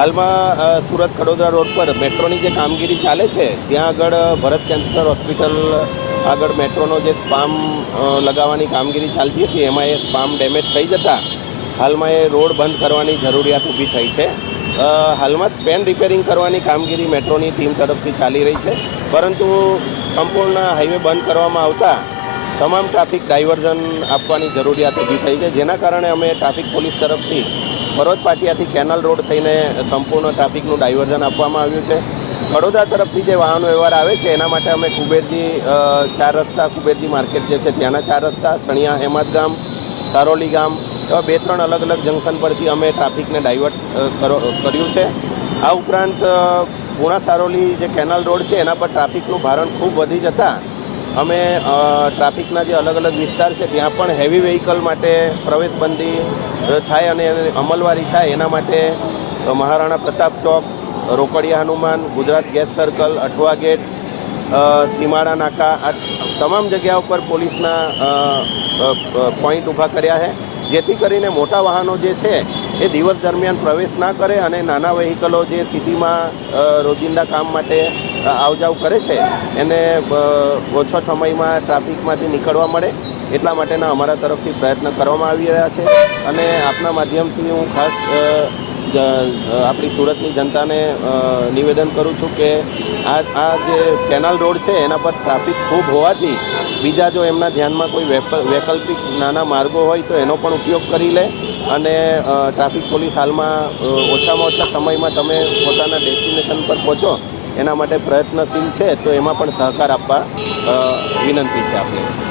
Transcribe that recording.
હાલમાં સુરત કડોદરા રોડ પર મેટ્રોની જે કામગીરી ચાલે છે, ત્યાં આગળ ભરત કેન્સર હોસ્પિટલ આગળ મેટ્રોનો જે સ્પામ લગાવવાની કામગીરી ચાલતી હતી, એમાં એ સ્પામ ડેમેજ થઈ જતા હાલમાં એ રોડ બંધ કરવાની જરૂરિયાત ઊભી થઈ છે. હાલમાં સ્પેન રિપેરિંગ કરવાની કામગીરી મેટ્રોની ટીમ તરફથી ચાલી રહી છે, પરંતુ સંપૂર્ણ હાઈવે બંધ કરવામાં આવતા તમામ ટ્રાફિક ડાયવર્ઝન આપવાની જરૂરિયાત ઊભી થઈ છે, જેના કારણે અમે ટ્રાફિક પોલીસ તરફથી ફરોજ પાટિયાથી કેનલ રોડ થઈને સંપૂર્ણ ટ્રાફિકનું ડાયવર્ઝન આપવામાં આવ્યું છે. વડોદરા તરફથી જે વાહન વ્યવહાર આવે છે, એના માટે અમે કુબેરજી ચાર રસ્તા, કુબેરજી માર્કેટ જે છે, ત્યાંના ચાર રસ્તા, સણિયા હેમાદ ગામ, સારોલી ગામ, એવા બે ત્રણ અલગ અલગ જંકશન પરથી અમે ટ્રાફિકને ડાયવર્ટ કરો- કર્યું છે. આ ઉપરાંત પૂણા સારોલી જે કેનલ રોડ છે, એના પર ટ્રાફિકનું ભારણ ખૂબ વધી જતાં અમે ટ્રાફિકના જે અલગ અલગ વિસ્તાર છે, ત્યાં પણ હેવી વ્હીકલ માટે પ્રવેશબંધી થાય અને અમલવારી થાય. એના માટે મહારાણા પ્રતાપ ચોક, Rokadiya Hanuman, Gujarat gas circle, Athwa gate Simada નાકા, આ તમામ જગ્યા ઉપર પોલીસના પોઈન્ટ ઊભા કર્યા છે. જેથી કરીને મોટા વાહનો જે છે, એ દિવસ દરમિયાન પ્રવેશ ના કરે અને નાના વ્હીકલો જે સિટીમાં રોજિંદા કામ માટે આવજાવ કરે છે એને ઓછો સમયમાં ટ્રાફિકમાંથી નીકળવા મળે એટલા માટેના અમારા તરફથી પ્રયત્ન કરવામાં આવી રહ્યા છે. અને આપના માધ્યમથી હું ખાસ આપણી સુરતની જનતાને નિવેદન કરું છું કે આ આ જે કેનાલ રોડ છે એના પર ટ્રાફિક ખૂબ હોવાથી બીજા જો એમના ધ્યાનમાં કોઈ વૈકલ્પિક નાના માર્ગો હોય તો એનો પણ ઉપયોગ કરી લે અને ટ્રાફિક પોલીસ હાલમાં ઓછામાં ઓછા સમયમાં તમે પોતાના ડેસ્ટિનેશન પર પહોંચો એના માટે પ્રયત્નશીલ છે તો એમાં પણ સહકાર આપવા વિનંતી છે આપણે